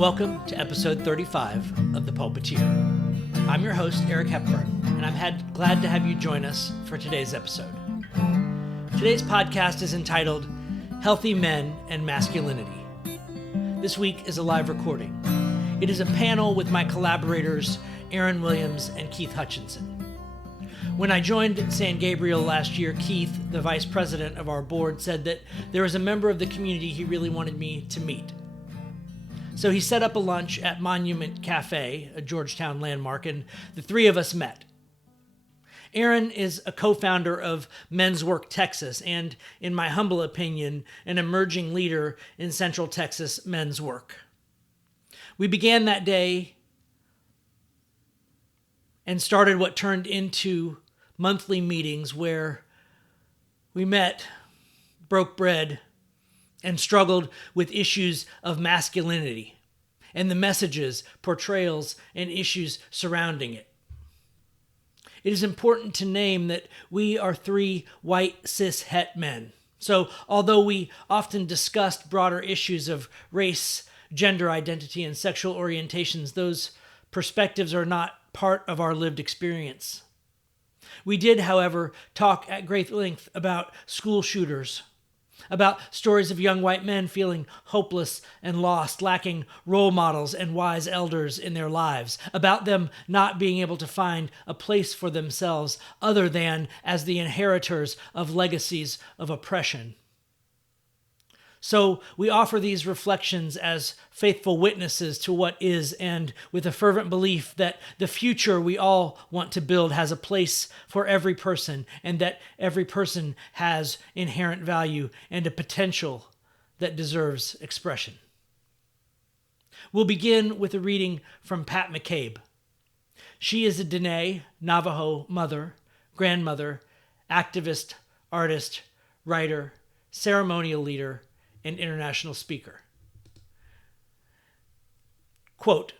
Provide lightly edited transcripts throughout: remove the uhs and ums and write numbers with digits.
Welcome to episode 35 of The Pulpiteer. I'm your host, Eric Hepburn, and I'm glad to have you join us for today's episode. Today's podcast is entitled Healthy Men and Masculinity. This week is a live recording. It is a panel with my collaborators, Aaron Williams and Keith Hutchinson. When I joined San Gabriel last year, Keith, the vice president of our board, said that there was a member of the community he really wanted me to meet. So he set up a lunch at Monument Cafe, a Georgetown landmark, and the three of us met. Aaron is a co-founder of Men's Work Texas and, in my humble opinion, an emerging leader in Central Texas men's work. We began that day and started what turned into monthly meetings where we met, broke bread, and struggled with issues of masculinity and the messages, portrayals, and issues surrounding it. It is important to name that we are three white cis het men. So although we often discussed broader issues of race, gender identity, and sexual orientations, those perspectives are not part of our lived experience. We did, however, talk at great length about school shooters, about stories of young white men feeling hopeless and lost, lacking role models and wise elders in their lives, about them not being able to find a place for themselves other than as the inheritors of legacies of oppression. So we offer these reflections as faithful witnesses to what is, and with a fervent belief that the future we all want to build has a place for every person, and that every person has inherent value and a potential that deserves expression. We'll begin with a reading from Pat McCabe. She is a Dene Navajo mother, grandmother, activist, artist, writer, ceremonial leader, and international speaker. Quote,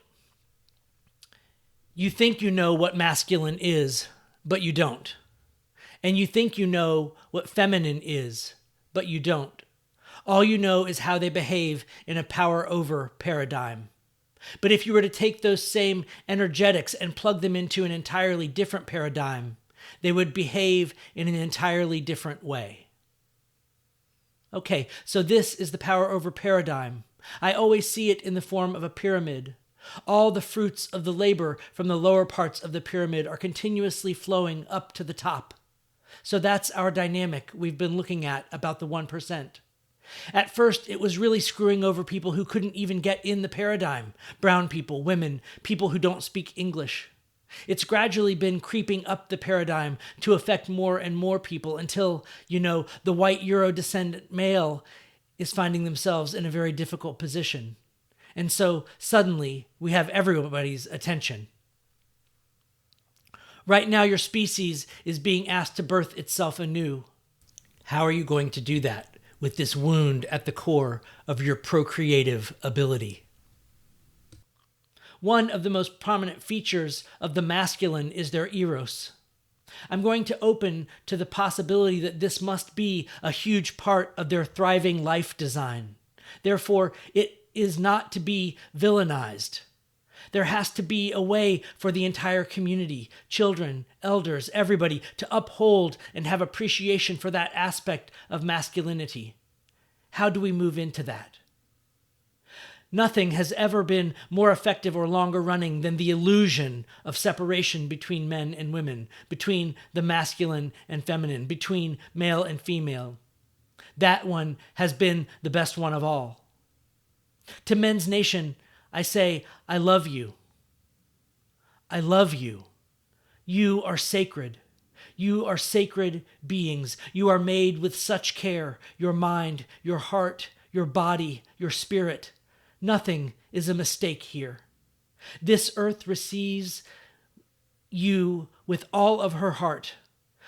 "You think you know what masculine is, but you don't. And you think you know what feminine is, but you don't. All you know is how they behave in a power over paradigm. But if you were to take those same energetics and plug them into an entirely different paradigm, they would behave in an entirely different way." Okay, so this is the power over paradigm. I always see it in the form of a pyramid. All the fruits of the labor from the lower parts of the pyramid are continuously flowing up to the top. So that's our dynamic we've been looking at about the 1%. At first, it was really screwing over people who couldn't even get in the paradigm. Brown people, women, people who don't speak English. It's gradually been creeping up the paradigm to affect more and more people until, the white Euro-descendant male is finding themselves in a very difficult position. And so suddenly we have everybody's attention. Right now your species is being asked to birth itself anew. How are you going to do that with this wound at the core of your procreative ability? One of the most prominent features of the masculine is their eros. I'm going to open to the possibility that this must be a huge part of their thriving life design. Therefore, it is not to be villainized. There has to be a way for the entire community, children, elders, everybody, to uphold and have appreciation for that aspect of masculinity. How do we move into that? Nothing has ever been more effective or longer running than the illusion of separation between men and women, between the masculine and feminine, between male and female. That one has been the best one of all. To Men's Nation, I say, I love you. I love you. You are sacred. You are sacred beings. You are made with such care, your mind, your heart, your body, your spirit. Nothing is a mistake here. This earth receives you with all of her heart,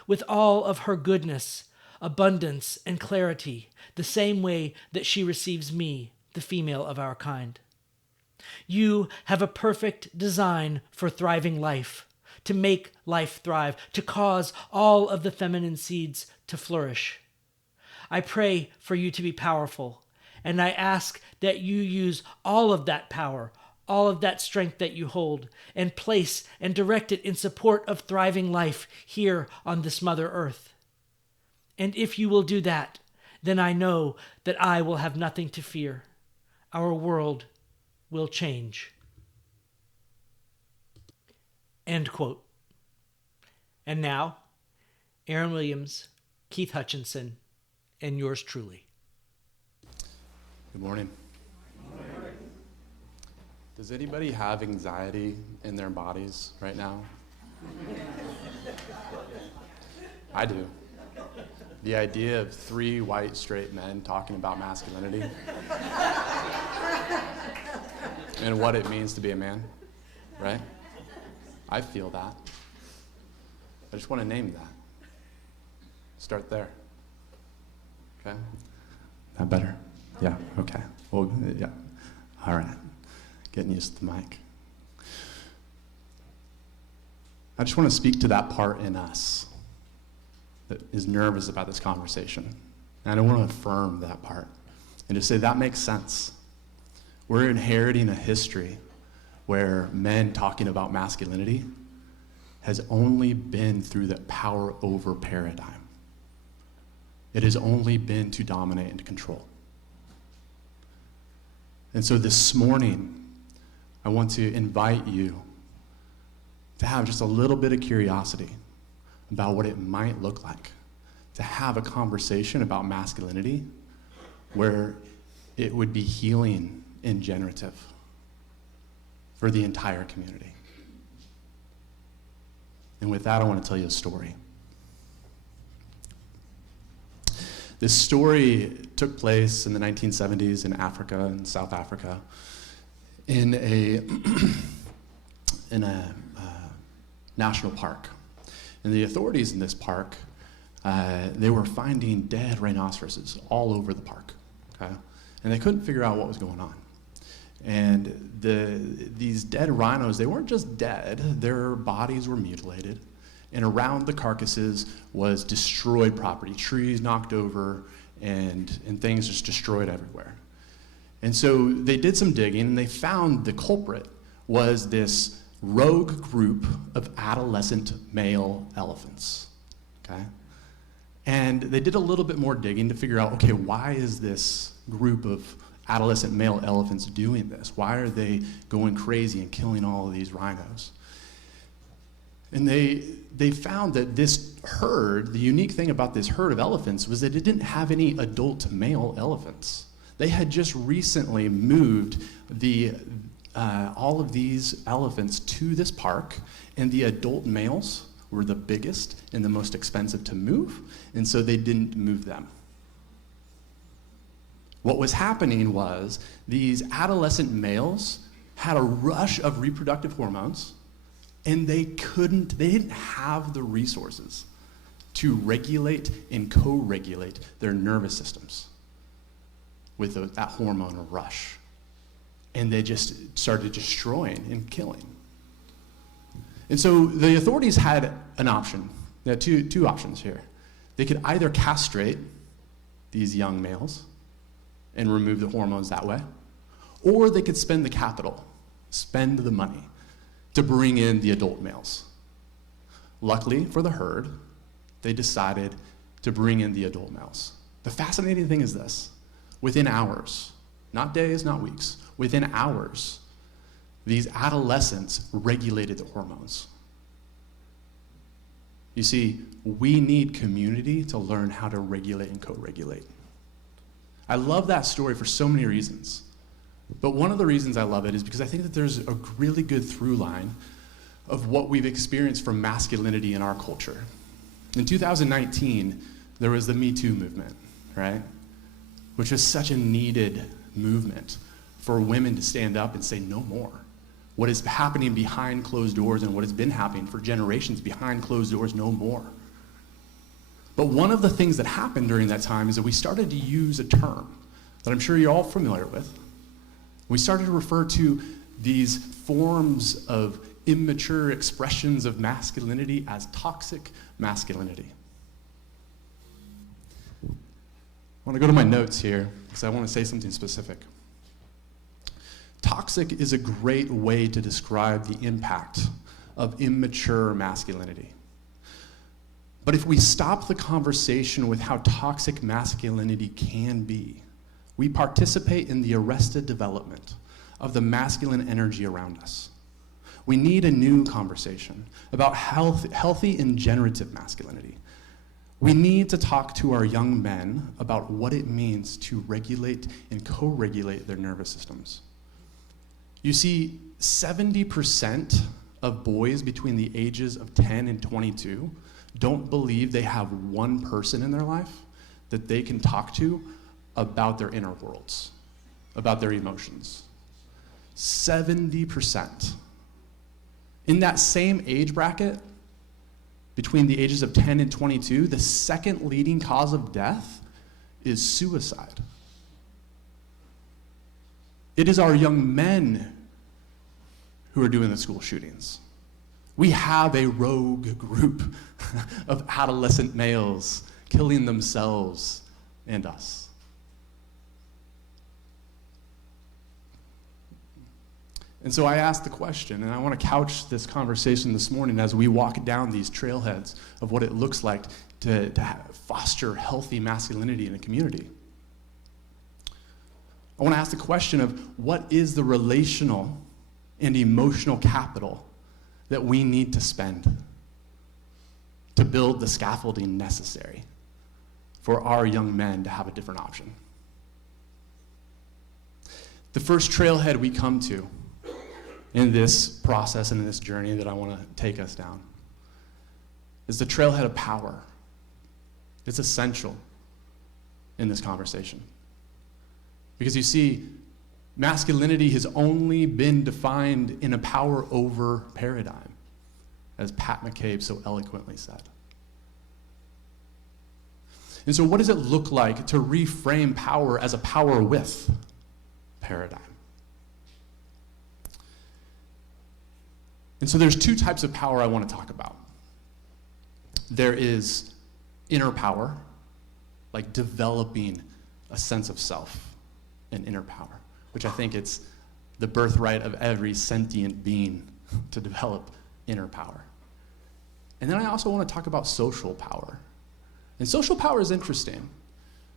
with all of her goodness, abundance, and clarity, the same way that she receives me, the female of our kind. You have a perfect design for thriving life, to make life thrive, to cause all of the feminine seeds to flourish. I pray for you to be powerful And I ask that you use all of that power, all of that strength that you hold, and place and direct it in support of thriving life here on this Mother Earth. And if you will do that, then I know that I will have nothing to fear. Our world will change. End quote. And now, Aaron Williams, Keith Hutchinson, and yours truly. Good morning. Does anybody have anxiety in their bodies right now? I do. The idea of 3 white straight men talking about masculinity and what it means to be a man, right? I feel that. I just want to name that. Start there. Okay? That better? Yeah, okay. Well, yeah. All right. Getting used to the mic. I just want to speak to that part in us that is nervous about this conversation. And I want to affirm that part and just say that makes sense. We're inheriting a history where men talking about masculinity has only been through the power over paradigm. It has only been to dominate and to control. And so this morning, I want to invite you to have just a little bit of curiosity about what it might look like to have a conversation about masculinity where it would be healing and generative for the entire community. And with that, I want to tell you a story. This story took place in the 1970s in Africa, in South Africa, in a national park. And the authorities in this park, they were finding dead rhinoceroses all over the park, okay? And they couldn't figure out what was going on. And these dead rhinos, they weren't just dead, their bodies were mutilated. And around the carcasses was destroyed property, trees knocked over, and things just destroyed everywhere. And so they did some digging, and they found the culprit was this rogue group of adolescent male elephants, okay? And they did a little bit more digging to figure out, okay, why is this group of adolescent male elephants doing this? Why are they going crazy and killing all of these rhinos? And they found that this herd, the unique thing about this herd of elephants was that it didn't have any adult male elephants. They had just recently moved all of these elephants to this park, and the adult males were the biggest and the most expensive to move, and so they didn't move them. What was happening was these adolescent males had a rush of reproductive hormones, and they didn't have the resources to regulate and co-regulate their nervous systems with that hormone rush. And they just started destroying and killing. And so the authorities had an option. They had two options here. They could either castrate these young males and remove the hormones that way, or they could spend the capital, spend the money to bring in the adult males. Luckily for the herd, they decided to bring in the adult males. The fascinating thing is this: within hours, not days, not weeks, within hours, these adolescents regulated the hormones. You see, we need community to learn how to regulate and co-regulate. I love that story for so many reasons. But one of the reasons I love it is because I think that there's a really good through line of what we've experienced from masculinity in our culture. In 2019, there was the Me Too movement, right? Which was such a needed movement for women to stand up and say no more. What is happening behind closed doors and what has been happening for generations behind closed doors, no more. But one of the things that happened during that time is that we started to use a term that I'm sure you're all familiar with. We started to refer to these forms of immature expressions of masculinity as toxic masculinity. want to go to my notes here because I want to say something specific. Toxic is a great way to describe the impact of immature masculinity. But if we stop the conversation with how toxic masculinity can be, we participate in the arrested development of the masculine energy around us. We need a new conversation about healthy and generative masculinity. We need to talk to our young men about what it means to regulate and co-regulate their nervous systems. You see, 70% of boys between the ages of 10 and 22 don't believe they have one person in their life that they can talk to about their inner worlds, about their emotions. 70%. In that same age bracket, between the ages of 10 and 22, the second leading cause of death is suicide. It is our young men who are doing the school shootings. We have a rogue group of adolescent males killing themselves and us. And so I asked the question, and I want to couch this conversation this morning as we walk down these trailheads of what it looks like to foster healthy masculinity in a community. I want to ask the question of what is the relational and emotional capital that we need to spend to build the scaffolding necessary for our young men to have a different option. The first trailhead we come to in this process and in this journey that I want to take us down is the trailhead of power. It's essential in this conversation. Because you see, masculinity has only been defined in a power over paradigm, as Pat McCabe so eloquently said. And so what does it look like to reframe power as a power with paradigm? And so there's two types of power I want to talk about. There is inner power, like developing a sense of self and inner power, which I think it's the birthright of every sentient being to develop inner power. And then I also want to talk about social power. And social power is interesting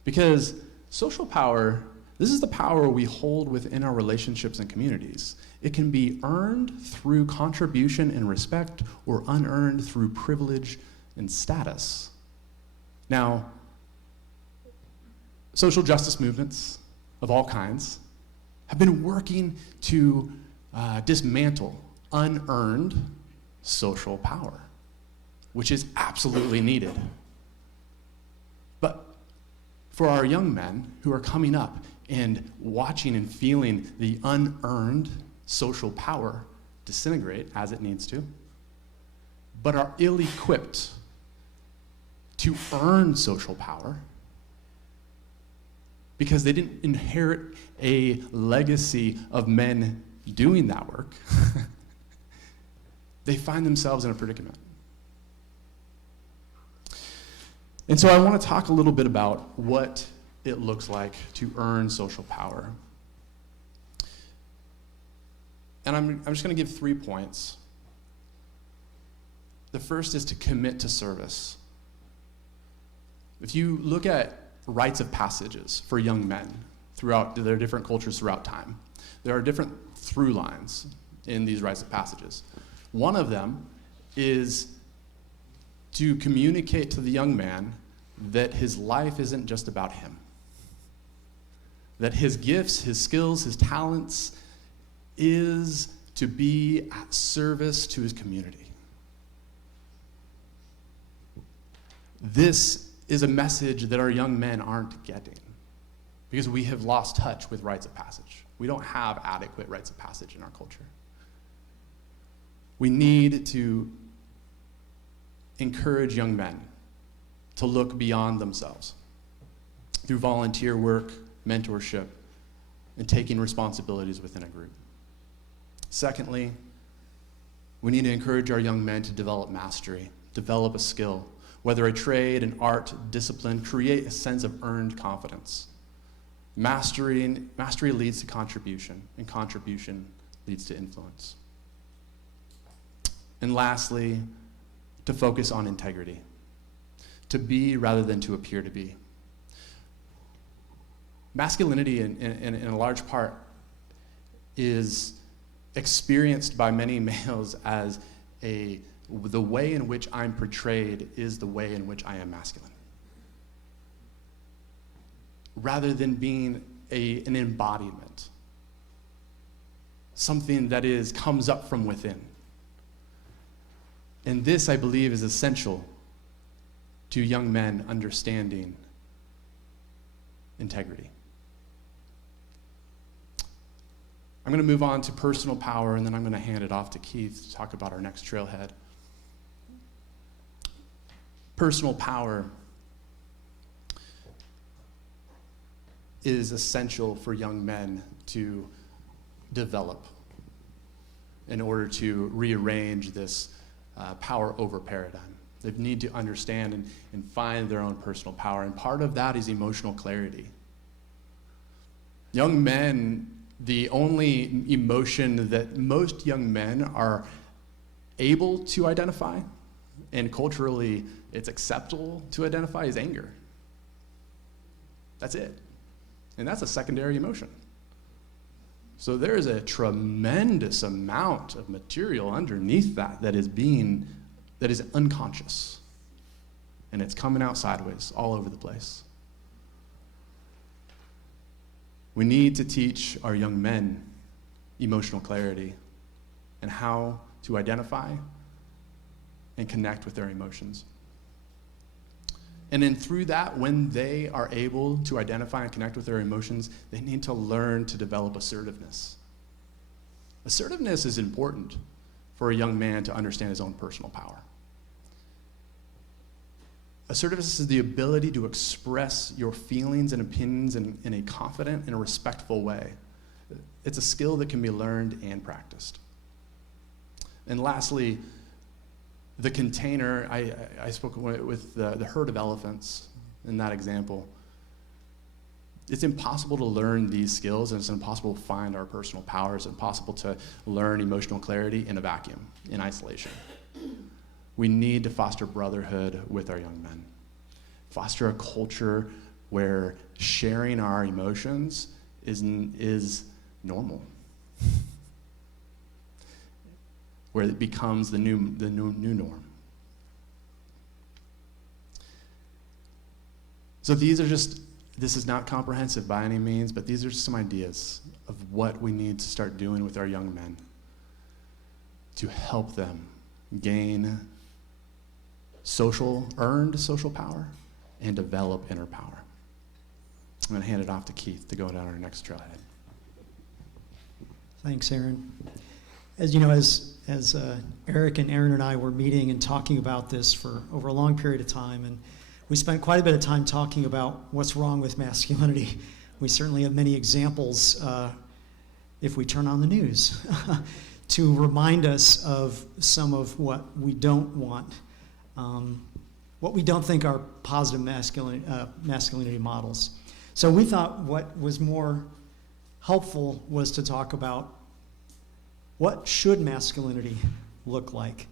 because social power, this is the power we hold within our relationships and communities. It can be earned through contribution and respect or unearned through privilege and status. Now, social justice movements of all kinds have been working to dismantle unearned social power, which is absolutely needed. But for our young men who are coming up and watching and feeling the unearned social power disintegrate as it needs to, but are ill-equipped to earn social power because they didn't inherit a legacy of men doing that work, they find themselves in a predicament. And so I want to talk a little bit about what it looks like to earn social power. And I'm just going to give 3 points. The first is to commit to service. If you look at rites of passages for young men throughout their different cultures throughout time, there are different through lines in these rites of passages. One of them is to communicate to the young man that his life isn't just about him. That his gifts, his skills, his talents is to be at service to his community. This is a message that our young men aren't getting because we have lost touch with rites of passage. We don't have adequate rites of passage in our culture. We need to encourage young men to look beyond themselves through volunteer work, mentorship, and taking responsibilities within a group. Secondly, we need to encourage our young men to develop mastery, develop a skill. whether a trade, an art, discipline, create a sense of earned confidence. Mastery leads to contribution, and contribution leads to influence. And lastly, to focus on integrity, to be rather than to appear to be. Masculinity, in a large part, is experienced by many males as the way in which I'm portrayed is the way in which I am masculine, rather than being an embodiment, something that comes up from within. And this, I believe, is essential to young men understanding integrity. I'm going to move on to personal power, and then I'm going to hand it off to Keith to talk about our next trailhead. Personal power is essential for young men to develop in order to rearrange this power over paradigm. They need to understand and find their own personal power, and part of that is emotional clarity. Young men, the only emotion that most young men are able to identify, and culturally it's acceptable to identify, is anger. That's it. And that's a secondary emotion. So there is a tremendous amount of material underneath that is unconscious. And it's coming out sideways all over the place. We need to teach our young men emotional clarity and how to identify and connect with their emotions. And then through that, when they are able to identify and connect with their emotions, they need to learn to develop assertiveness. Assertiveness is important for a young man to understand his own personal power. Assertiveness is the ability to express your feelings and opinions in a confident and a respectful way. It's a skill that can be learned and practiced. And lastly, the container, I spoke with the herd of elephants in that example. It's impossible to learn these skills, and it's impossible to find our personal power. It's impossible to learn emotional clarity in a vacuum, in isolation. We need to foster brotherhood with our young men. Foster a culture where sharing our emotions is normal. Where it becomes the new norm. So this is not comprehensive by any means, but these are just some ideas of what we need to start doing with our young men to help them gain earned social power and develop inner power. I'm going to hand it off to Keith to go down our next trailhead. Thanks, Aaron. As you know, as Eric and Aaron and I were meeting and talking about this for over a long period of time, and we spent quite a bit of time talking about what's wrong with masculinity. We certainly have many examples if we turn on the news to remind us of some of what we don't want, what we don't think are positive masculinity models. So we thought what was more helpful was to talk about what should masculinity look like.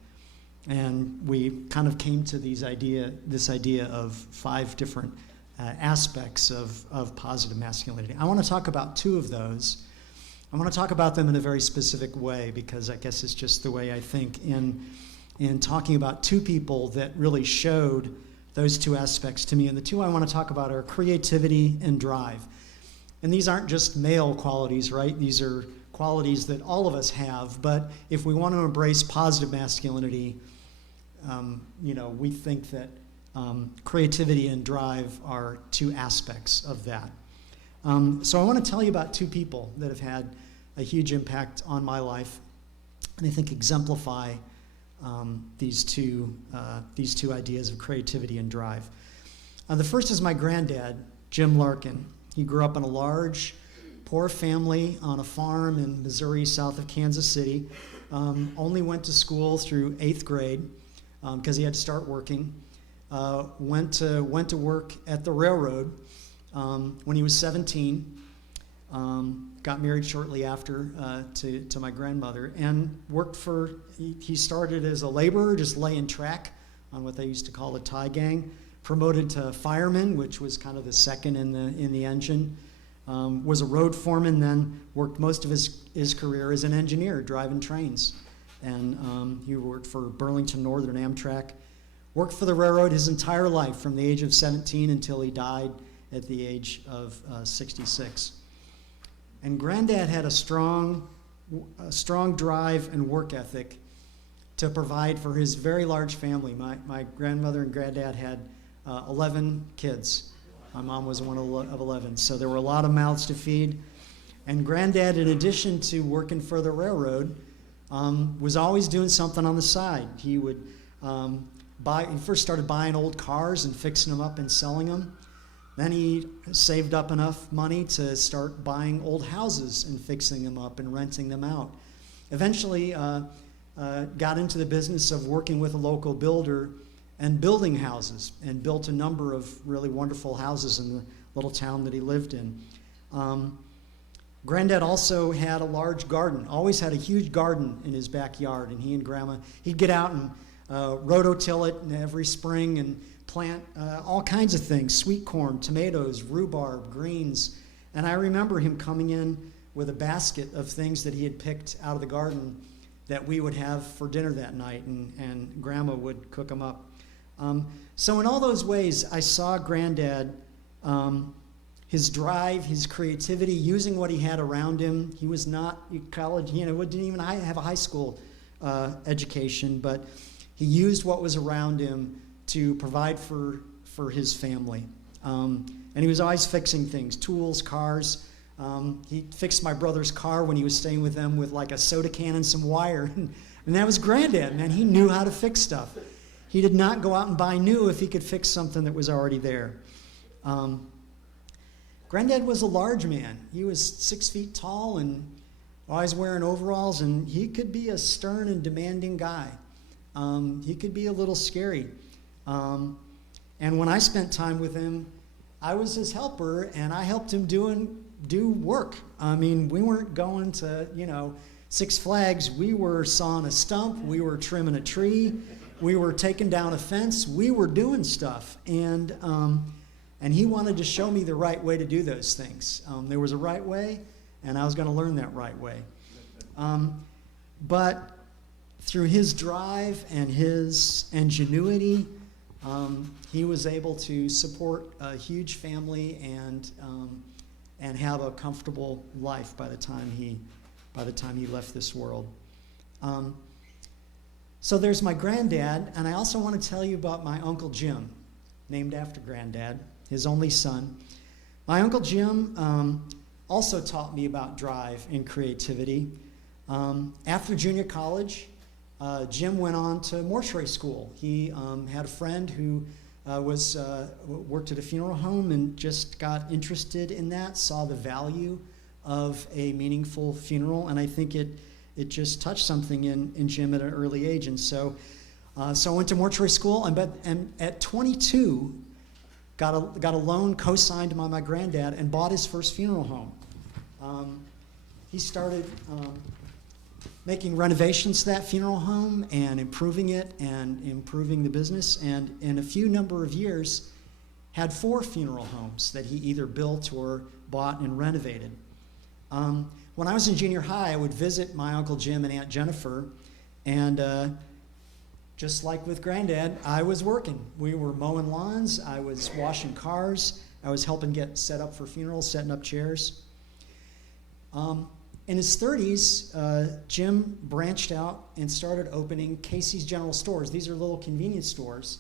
And we kind of came to this idea of 5 different aspects of positive masculinity. I want to talk about 2 of those. I want to talk about them in a very specific way because I guess it's just the way I think in talking about 2 people that really showed those 2 aspects to me. And the 2 I want to talk about are creativity and drive. And these aren't just male qualities, right? These are qualities that all of us have, but if we want to embrace positive masculinity, we think that creativity and drive are 2 aspects of that. So I want to tell you about 2 people that have had a huge impact on my life, and I think exemplify these two ideas of creativity and drive. The first is my granddad, Jim Larkin. He grew up in a large, poor family on a farm in Missouri, south of Kansas City. Only went to school through 8th grade because he had to start working. went to work at the railroad when he was 17. Got married shortly after to my grandmother, and worked for. He started as a laborer, just laying track on what they used to call the tie gang. Promoted to fireman, which was kind of the second in the engine. Was a road foreman, then worked most of his career as an engineer driving trains. And he worked for Burlington Northern Amtrak. Worked for the railroad his entire life from the age of 17 until he died at the age of 66. And Granddad had a strong drive and work ethic to provide for his very large family. My grandmother and Granddad had 11 kids. My mom was one of 11, so there were a lot of mouths to feed. And Granddad, in addition to working for the railroad, was always doing something on the side. He would he first started buying old cars and fixing them up and selling them. Then he saved up enough money to start buying old houses and fixing them up and renting them out. Eventually got into the business of working with a local builder and building houses, and built a number of really wonderful houses in the little town that he lived in. Granddad also had a large garden, always had a huge garden in his backyard, and he and Grandma, he'd get out and rototill it every spring and plant all kinds of things, sweet corn, tomatoes, rhubarb, greens. And I remember him coming in with a basket of things that he had picked out of the garden that we would have for dinner that night, and Grandma would cook them up. So in all those ways, I saw Granddad, his drive, his creativity, using what he had around him. He was not college, didn't even have a high school education, but he used what was around him to provide for his family. And he was always fixing things, tools, cars. He fixed my brother's car when he was staying with them with like a soda can and some wire. And that was Granddad, man. He knew how to fix stuff. He did not go out and buy new if he could fix something that was already there. Granddad was a large man. He was 6 feet tall and always wearing overalls, and he could be a stern and demanding guy. He could be a little scary. And when I spent time with him, I was his helper, and I helped him do work. I mean, we weren't going to, Six Flags. We were sawing a stump. We were trimming a tree. We were taking down a fence. We were doing stuff. And he wanted to show me the right way to do those things. There was a right way, and I was going to learn that right way. But through his drive and his ingenuity, he was able to support a huge family and have a comfortable life by the time he left this world. So there's my granddad, and I also want to tell you about my Uncle Jim, named after Granddad, his only son. My Uncle Jim also taught me about drive and creativity. After junior college, Jim went on to mortuary school. He had a friend who worked at a funeral home and just got interested in that, saw the value of a meaningful funeral, and I think it just touched something in Jim at an early age. And so I went to mortuary school, and at 22, got a loan co-signed by my granddad and bought his first funeral home. He started making renovations to that funeral home and improving it and improving the business, and in a few number of years had 4 funeral homes that he either built or bought and renovated. When I was in junior high, I would visit my Uncle Jim and Aunt Jennifer, and just like with Granddad, I was working. We were mowing lawns, I was washing cars, I was helping get set up for funerals, setting up chairs. In his 30s, Jim branched out and started opening Casey's General Stores. These are little convenience stores.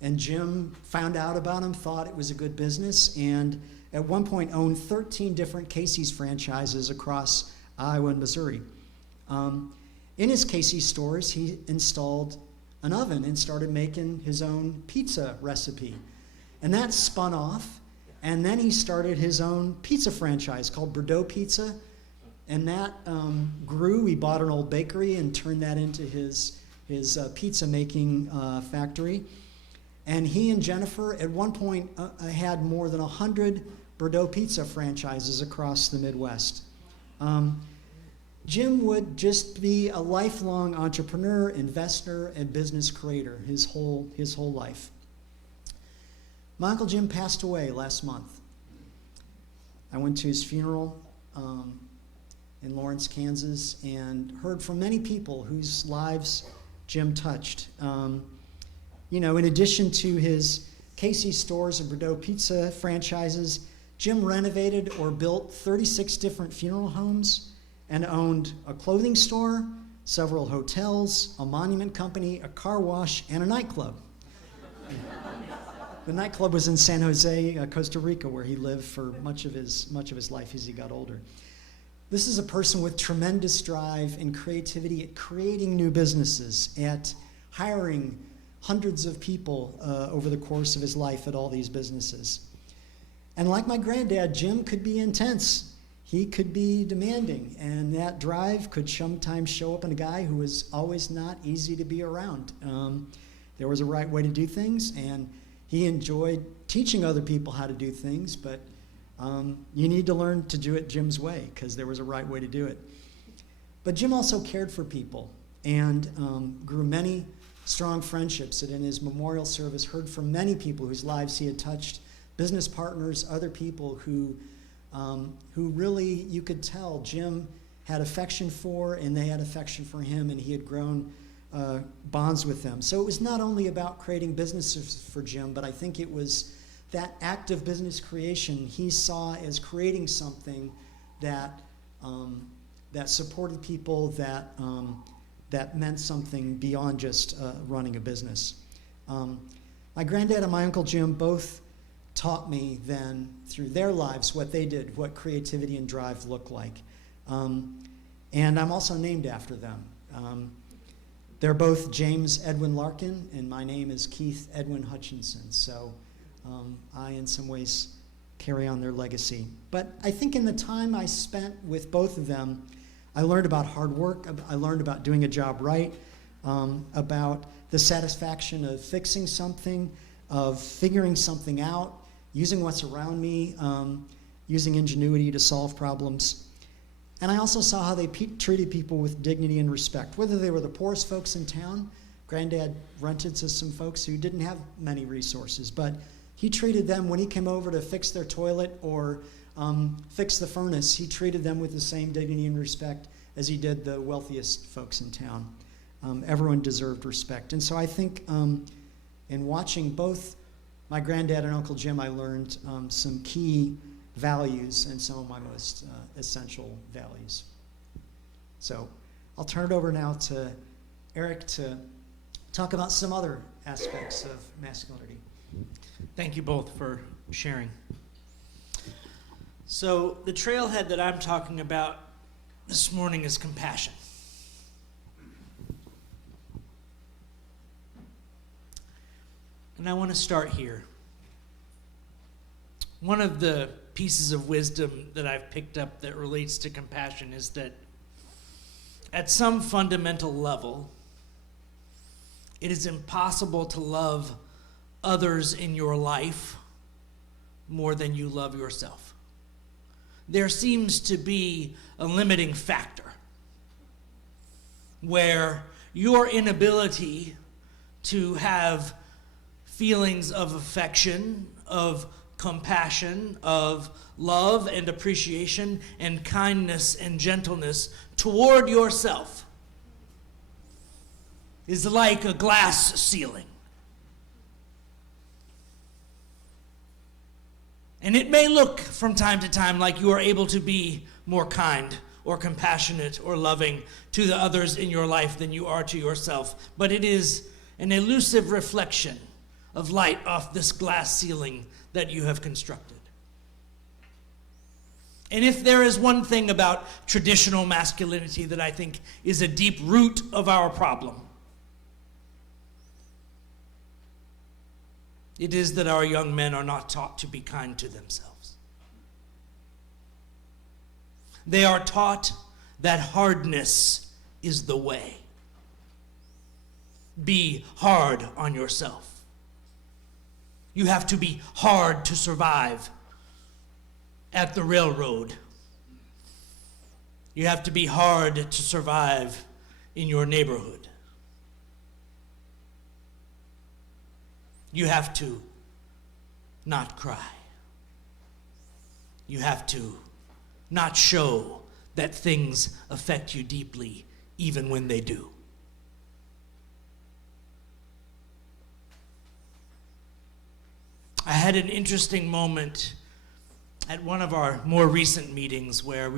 And Jim found out about them, thought it was a good business, and at one point owned 13 different Casey's franchises across Iowa and Missouri. In his Casey's stores, he installed an oven and started making his own pizza recipe. And that spun off, and then he started his own pizza franchise called Bordeaux Pizza. And that grew. He bought an old bakery and turned that into his pizza making factory. And he and Jennifer at one point had more than 100 Bordeaux pizza franchises across the Midwest. Jim would just be a lifelong entrepreneur, investor, and business creator his whole life. My Uncle Jim passed away last month. I went to his funeral in Lawrence, Kansas, and heard from many people whose lives Jim touched. In addition to his Casey's stores and Bordeaux pizza franchises, Jim renovated or built 36 different funeral homes and owned a clothing store, several hotels, a monument company, a car wash, and a nightclub. The nightclub was in San Jose, Costa Rica, where he lived for much of his life as he got older. This is a person with tremendous drive and creativity at creating new businesses, at hiring hundreds of people over the course of his life at all these businesses. And like my granddad, Jim could be intense. He could be demanding, and that drive could sometimes show up in a guy who was always not easy to be around. There was a right way to do things, and he enjoyed teaching other people how to do things, but you need to learn to do it Jim's way, because there was a right way to do it. But Jim also cared for people and grew many strong friendships, and in his memorial service heard from many people whose lives he had touched, business partners, other people who really, you could tell Jim had affection for, and they had affection for him, and he had grown bonds with them. So it was not only about creating businesses for Jim, but I think it was that act of business creation he saw as creating something that supported people, that meant something beyond just running a business. My granddad and my Uncle Jim both taught me then through their lives what they did, what creativity and drive looked like. And I'm also named after them. They're both James Edwin Larkin, and my name is Keith Edwin Hutchinson. So I, in some ways, carry on their legacy. But I think in the time I spent with both of them, I learned about hard work, I learned about doing a job right, about the satisfaction of fixing something, of figuring something out, using what's around me, using ingenuity to solve problems. And I also saw how they treated people with dignity and respect, whether they were the poorest folks in town. Granddad rented to some folks who didn't have many resources, but he treated them, when he came over to fix their toilet or fix the furnace, he treated them with the same dignity and respect as he did the wealthiest folks in town. Everyone deserved respect. And so I think in watching both my granddad and Uncle Jim, I learned some key values and some of my most essential values. So I'll turn it over now to Eric to talk about some other aspects of masculinity. Thank you both for sharing. So the trailhead that I'm talking about this morning is compassion. And I want to start here. One of the pieces of wisdom that I've picked up that relates to compassion is that at some fundamental level, it is impossible to love others in your life more than you love yourself. There seems to be a limiting factor where your inability to have feelings of affection, of compassion, of love and appreciation and kindness and gentleness toward yourself is like a glass ceiling. And it may look from time to time like you are able to be more kind or compassionate or loving to the others in your life than you are to yourself, but it is an elusive reflection of light off this glass ceiling that you have constructed. And if there is one thing about traditional masculinity that I think is a deep root of our problem, it is that our young men are not taught to be kind to themselves. They are taught that hardness is the way. Be hard on yourself. You have to be hard to survive at the railroad. You have to be hard to survive in your neighborhood. You have to not cry. You have to not show that things affect you deeply, even when they do. I had an interesting moment at one of our more recent meetings where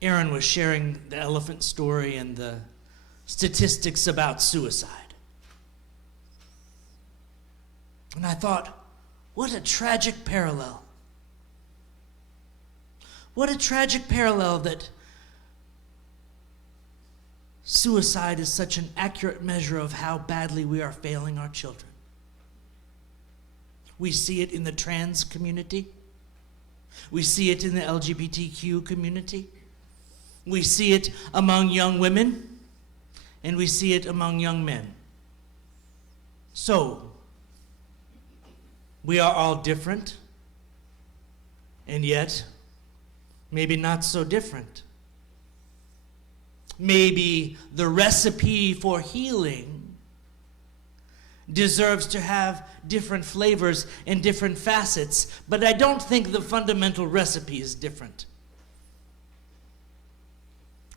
Aaron was sharing the elephant story and the statistics about suicide. And I thought, what a tragic parallel. What a tragic parallel that suicide is such an accurate measure of how badly we are failing our children. We see it in the trans community. We see it in the LGBTQ community. We see it among young women, and we see it among young men. So, we are all different, and yet, maybe not so different. Maybe the recipe for healing deserves to have different flavors and different facets, but I don't think the fundamental recipe is different.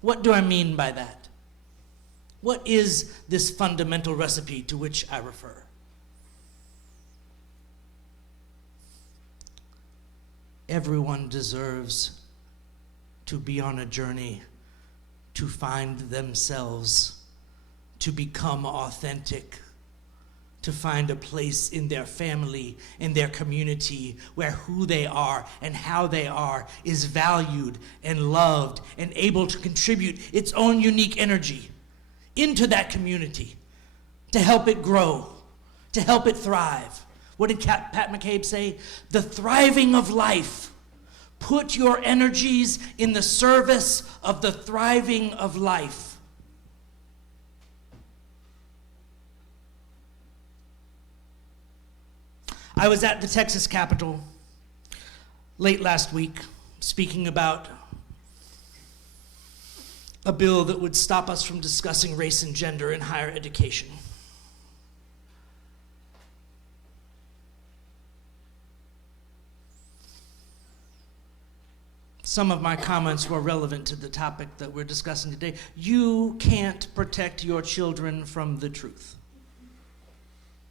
What do I mean by that? What is this fundamental recipe to which I refer? Everyone deserves to be on a journey to find themselves, to become authentic, to find a place in their family, in their community, where who they are and how they are is valued and loved and able to contribute its own unique energy into that community to help it grow, to help it thrive. What did Pat McCabe say? The thriving of life. Put your energies in the service of the thriving of life. I was at the Texas Capitol late last week speaking about a bill that would stop us from discussing race and gender in higher education. Some of my comments were relevant to the topic that we're discussing today. You can't protect your children from the truth.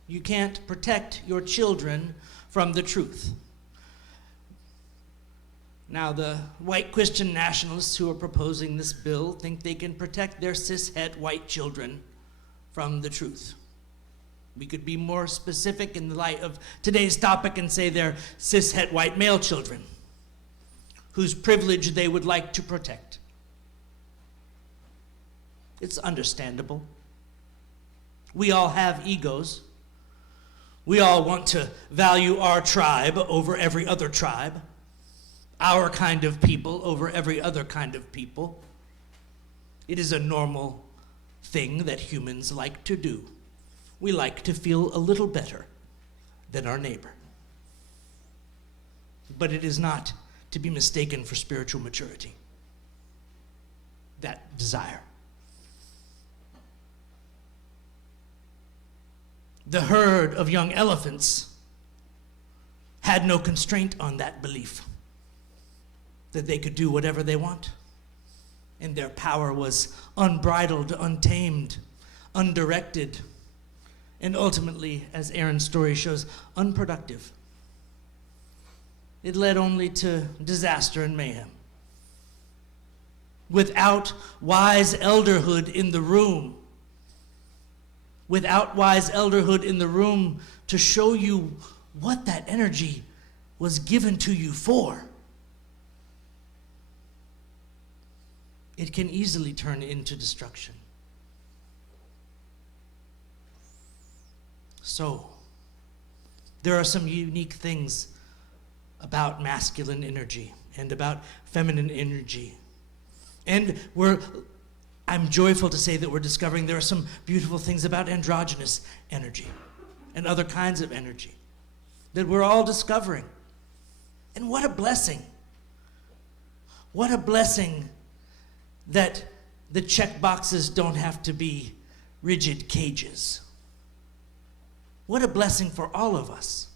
You can't protect your children from the truth. Now, the white Christian nationalists who are proposing this bill think they can protect their cishet white children from the truth. We could be more specific in the light of today's topic and say they're cishet white male children whose privilege they would like to protect. It's understandable. We all have egos. We all want to value our tribe over every other tribe, our kind of people over every other kind of people. It is a normal thing that humans like to do. We like to feel a little better than our neighbor. But it is not to be mistaken for spiritual maturity, that desire. The herd of young elephants had no constraint on that belief, that they could do whatever they want, and their power was unbridled, untamed, undirected, and ultimately, as Aaron's story shows, unproductive. It led only to disaster and mayhem. Without wise elderhood in the room, to show you what that energy was given to you for, it can easily turn into destruction. So, there are some unique things about masculine energy and about feminine energy. And I'm joyful to say that we're discovering there are some beautiful things about androgynous energy and other kinds of energy. that we're all discovering. And what a blessing. What a blessing that the check boxes don't have to be rigid cages. What a blessing for all of us.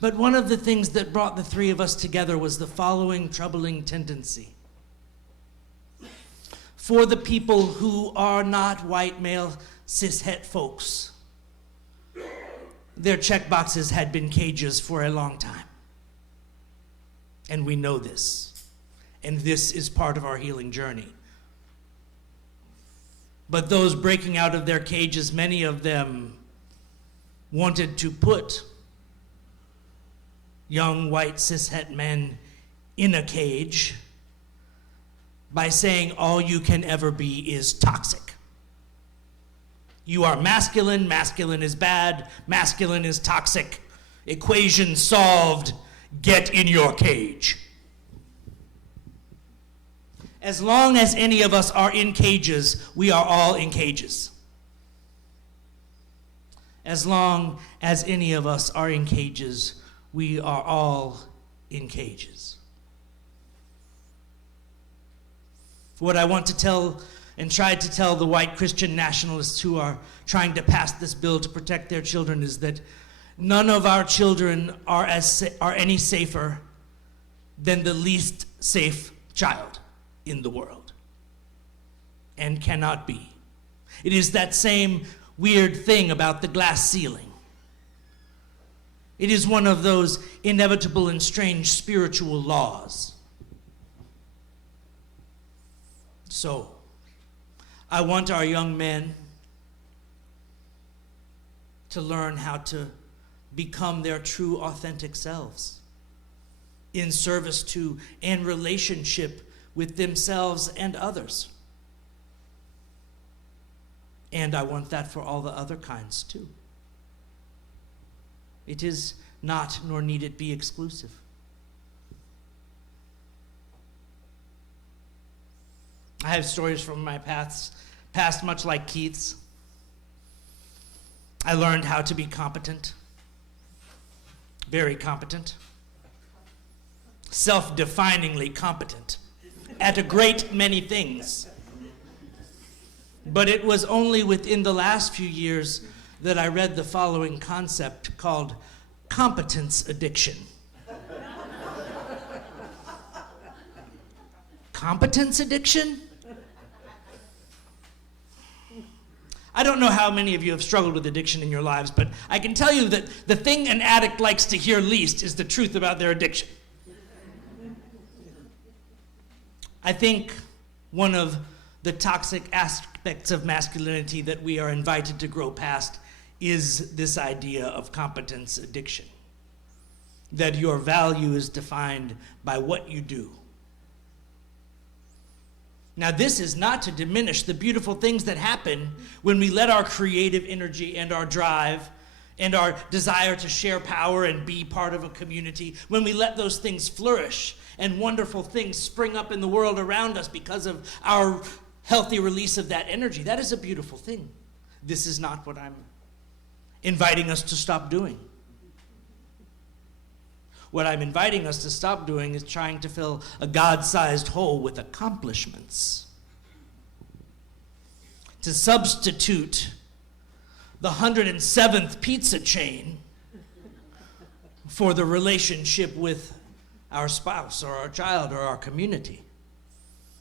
But one of the things that brought the three of us together was the following troubling tendency. For the people who are not white male cishet folks, their check boxes had been cages for a long time. And we know this. And this is part of our healing journey. But those breaking out of their cages, many of them wanted to put young white cishet men in a cage by saying all you can ever be is toxic. You are masculine, masculine is bad, masculine is toxic. Equation solved, get in your cage. As long as any of us are in cages, we are all in cages. As long as any of us are in cages, we are all in cages. What I want to tell and try to tell the white Christian nationalists who are trying to pass this bill to protect their children is that none of our children are any safer than the least safe child in the world, and cannot be. It is that same weird thing about the glass ceiling. It is one of those inevitable and strange spiritual laws. So, I want our young men to learn how to become their true, authentic selves in service to and relationship with themselves and others. And I want that for all the other kinds too. It is not, nor need it be, exclusive. I have stories from my past, much like Keith's. I learned how to be competent, very competent, self-definingly competent at a great many things. But it was only within the last few years that I read the following concept called competence addiction. Competence addiction? I don't know how many of you have struggled with addiction in your lives, but I can tell you that the thing an addict likes to hear least is the truth about their addiction. I think one of the toxic aspects of masculinity that we are invited to grow past is this idea of competence addiction. That your value is defined by what you do. Now, this is not to diminish the beautiful things that happen when we let our creative energy and our drive and our desire to share power and be part of a community, when we let those things flourish and wonderful things spring up in the world around us because of our healthy release of that energy. That is a beautiful thing. This is not what I'm inviting us to stop doing. What I'm inviting us to stop doing is trying to fill a God-sized hole with accomplishments. To substitute the 107th pizza chain for the relationship with our spouse or our child or our community.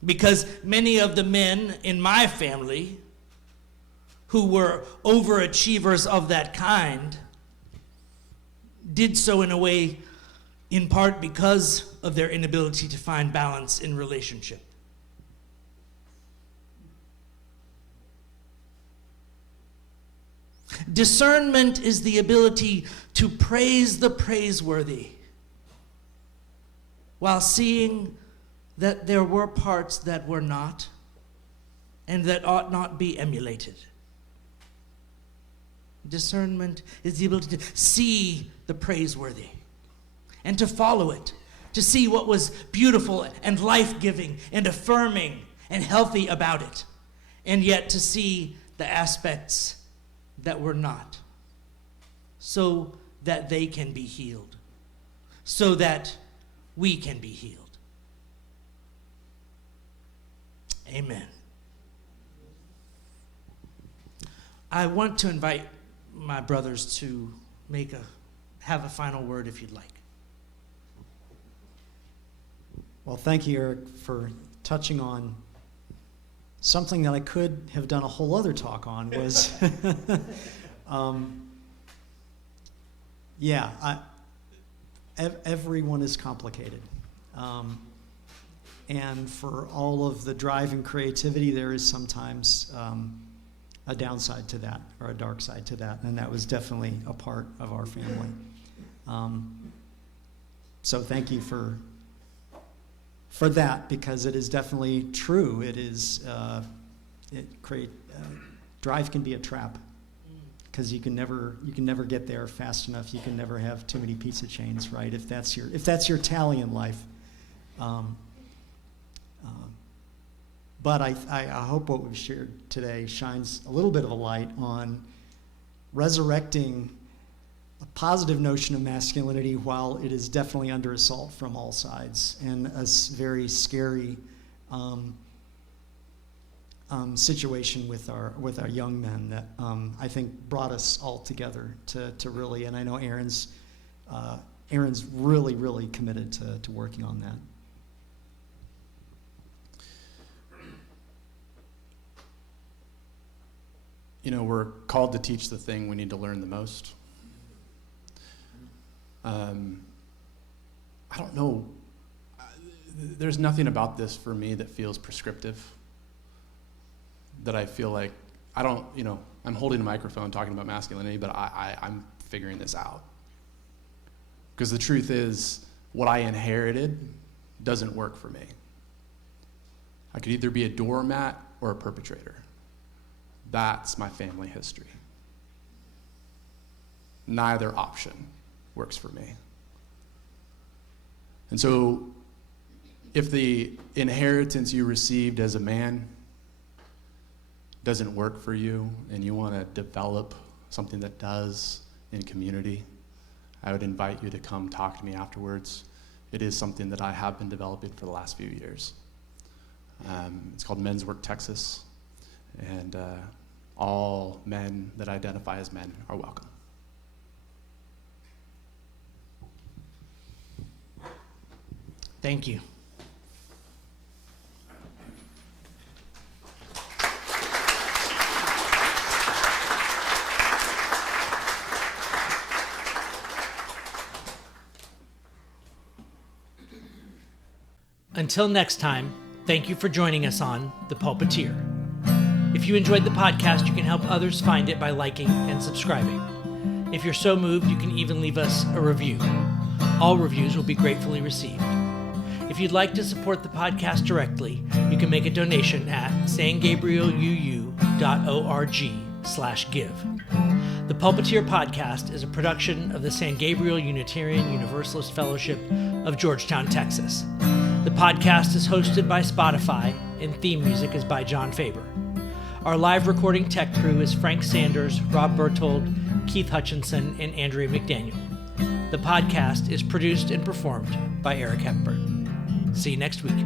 Because many of the men in my family who were overachievers of that kind did so in a way, in part because of their inability to find balance in relationship. Discernment is the ability to praise the praiseworthy while seeing that there were parts that were not and that ought not be emulated. Discernment is the ability to see the praiseworthy and to follow it, to see what was beautiful and life-giving and affirming and healthy about it, and yet to see the aspects that were not. so that they can be healed, so that we can be healed. Amen. I want to invite my brothers to have a final word if you'd like. Well, thank you, Eric, for touching on something that I could have done a whole other talk on was, everyone is complicated. And for all of the drive and creativity, there is sometimes a downside to that, or a dark side to that, and that was definitely a part of our family. So thank you for that, because it is definitely true. It is drive can be a trap, because you can never get there fast enough. You can never have too many pizza chains, right? If that's your tally in life. But I hope what we've shared today shines a little bit of a light on resurrecting a positive notion of masculinity while it is definitely under assault from all sides, and a very scary situation with our young men that I think brought us all together to really, and I know Aaron's really, really committed to working on that. You know, we're called to teach the thing we need to learn the most. I don't know. There's nothing about this for me that feels prescriptive. That I feel like, I'm holding a microphone talking about masculinity, but I'm figuring this out. Because the truth is, what I inherited doesn't work for me. I could either be a doormat or a perpetrator. That's my family history. Neither option works for me. And so, if the inheritance you received as a man doesn't work for you, and you want to develop something that does in community, I would invite you to come talk to me afterwards. It is something that I have been developing for the last few years. It's called Men's Work Texas, and all men that identify as men are welcome. Thank you. Until next time, thank you for joining us on The Pulpiteer. If you enjoyed the podcast, you can help others find it by liking and subscribing. If you're so moved, you can even leave us a review. All reviews will be gratefully received. If you'd like to support the podcast directly, you can make a donation at sangabrieluu.org/give. The Pulpiteer Podcast is a production of the San Gabriel Unitarian Universalist Fellowship of Georgetown, Texas. The podcast is hosted by Spotify, and theme music is by John Faber. Our live recording tech crew is Frank Sanders, Rob Berthold, Keith Hutchinson, and Andrea McDaniel. The podcast is produced and performed by Eric Hepburn. See you next week.